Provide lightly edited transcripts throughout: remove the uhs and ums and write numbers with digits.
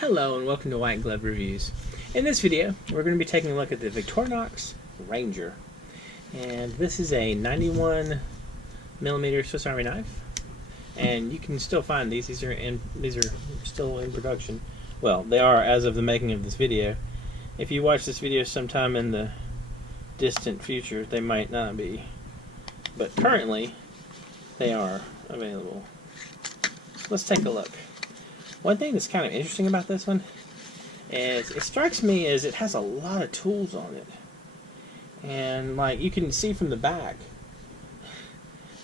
Hello and welcome to White Glove Reviews. In this video, we're going to be taking a look at the Victorinox Ranger. And this is a 91mm Swiss Army knife. And you can still find these. These are still in production. Well, they are as of the making of this video. If you watch this video sometime in the distant future, they might not be. But currently, they are available. Let's take a look. One thing that's kind of interesting about this one is it strikes me as it has a lot of tools on it. And like you can see from the back,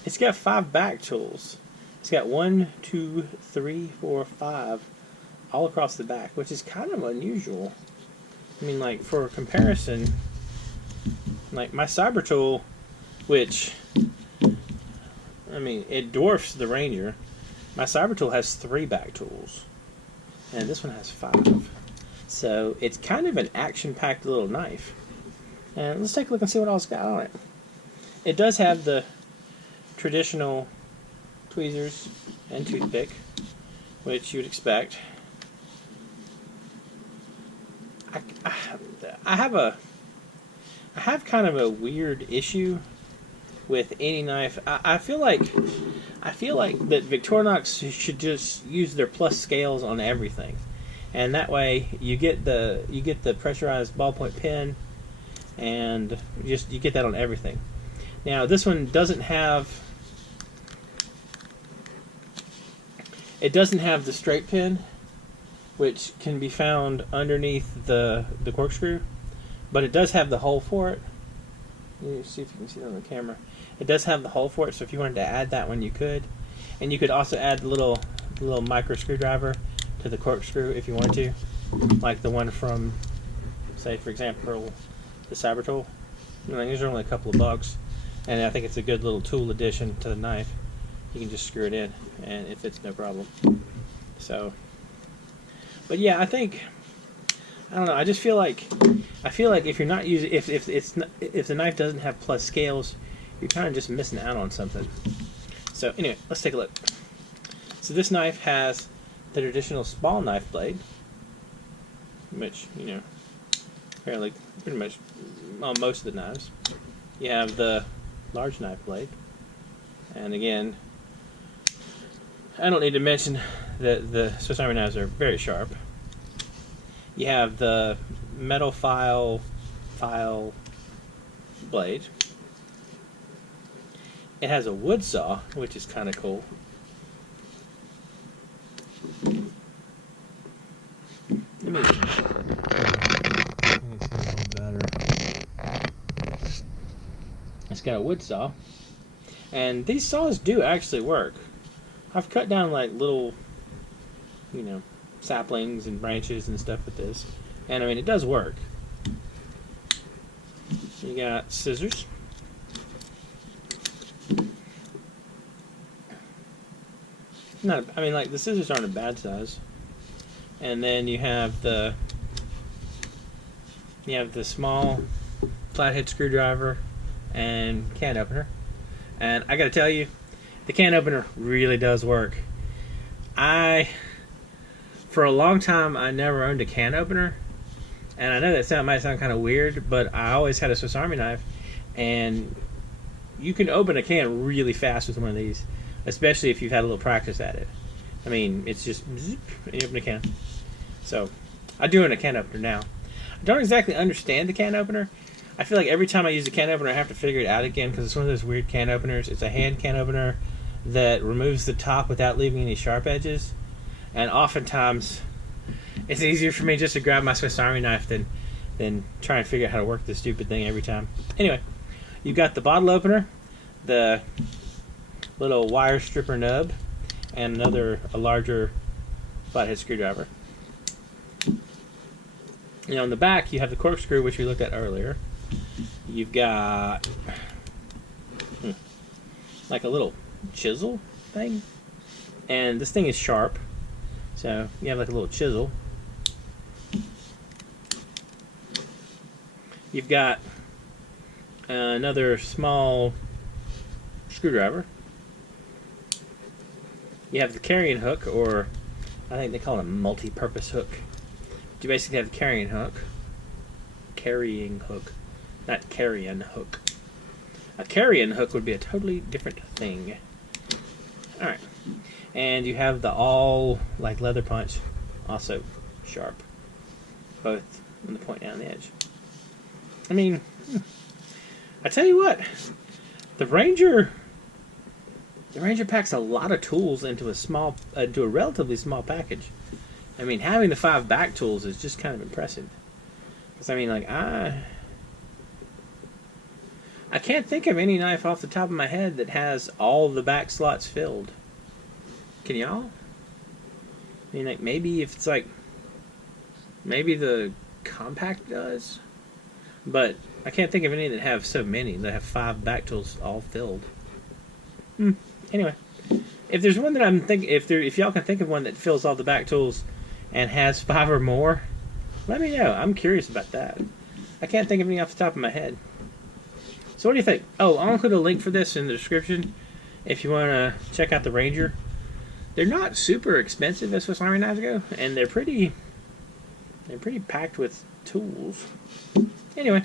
it's got 5 back tools. It's got 1, 2, 3, 4, 5 all across the back, which is kind of unusual. I mean, like for comparison, like my Cyber tool, which I mean it dwarfs the Ranger. My Cyber tool has 3 back tools. And this one has 5. So it's kind of an action-packed little knife. And let's take a look and see what else got on it. It does have the traditional tweezers and toothpick, which you would expect. I have kind of a weird issue with any knife. I feel like that Victorinox should just use their plus scales on everything, and that way you get the pressurized ballpoint pen, and you get that on everything. Now this one doesn't have the straight pin, which can be found underneath the corkscrew, but it does have the hole for it. Let me see if you can see it on the camera. It does have the hole for it, so if you wanted to add that one, you could. And you could also add the little micro screwdriver to the corkscrew if you wanted to, like the one from, say, for example, the Cyber tool. I mean, these are only a couple of bucks, and I think it's a good little tool addition to the knife. You can just screw it in, and it fits no problem. So, but yeah, I don't know. I just feel like if you're not using, if the knife doesn't have plus scales, you're kind of just missing out on something. So anyway, let's take a look. So this knife has the traditional small knife blade, which apparently pretty much on most of the knives. You have the large knife blade, and again, I don't need to mention that the Swiss Army knives are very sharp. You have the metal file blade. It has a wood saw, which is kind of cool. Let me see a little better. It's got a wood saw, and these saws do actually work. I've cut down like little, saplings and branches and stuff with this, and I mean it does work. You got scissors. The scissors aren't a bad size. And then you have the small flathead screwdriver and can opener. And I gotta tell you, the can opener really does work. For a long time, I never owned a can opener, and I know that might sound kind of weird, but I always had a Swiss Army knife, and you can open a can really fast with one of these, especially if you've had a little practice at it. I mean, it's just zip, and you open a can. So, I do own a can opener now. I don't exactly understand the can opener. I feel like every time I use a can opener, I have to figure it out again, because it's one of those weird can openers. It's a hand can opener that removes the top without leaving any sharp edges. And oftentimes, it's easier for me just to grab my Swiss Army knife than try and figure out how to work this stupid thing every time. Anyway, you've got the bottle opener, the little wire stripper nub, and a larger flathead screwdriver. On the back, you have the corkscrew, which we looked at earlier. You've got like a little chisel thing, and this thing is sharp. So you have like a little chisel. You've got another small screwdriver. You have the carrying hook, or I think they call it a multi-purpose hook. You basically have the carrying hook, not carrying hook. A carrying hook would be a totally different thing. All right, and you have the all like leather punch, also sharp, both on the point and on the edge. I mean, I tell you what, the Ranger packs a lot of tools into a relatively small package. I mean, having the 5 back tools is just kind of impressive. Because I mean, like I can't think of any knife off the top of my head that has all the back slots filled. Can y'all? I mean, like maybe if it's like maybe the compact does, but I can't think of any that have so many that have 5 back tools all filled. Anyway, if there's one that I'm thinking, if y'all can think of one that fills all the back tools and has 5 or more, let me know. I'm curious about that. I can't think of any off the top of my head. So what do you think? Oh, I'll include a link for this in the description if you want to check out the Ranger. They're not super expensive as Swiss Army knives go, and they're pretty packed with tools. Anyway,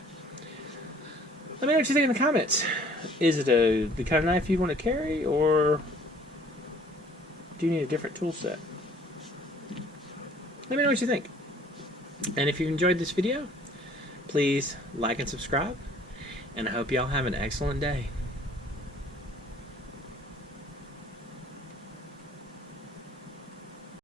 let me know what you think in the comments. Is it the kind of knife you want to carry, or do you need a different tool set? Let me know what you think. And if you enjoyed this video, please like and subscribe. And I hope y'all have an excellent day.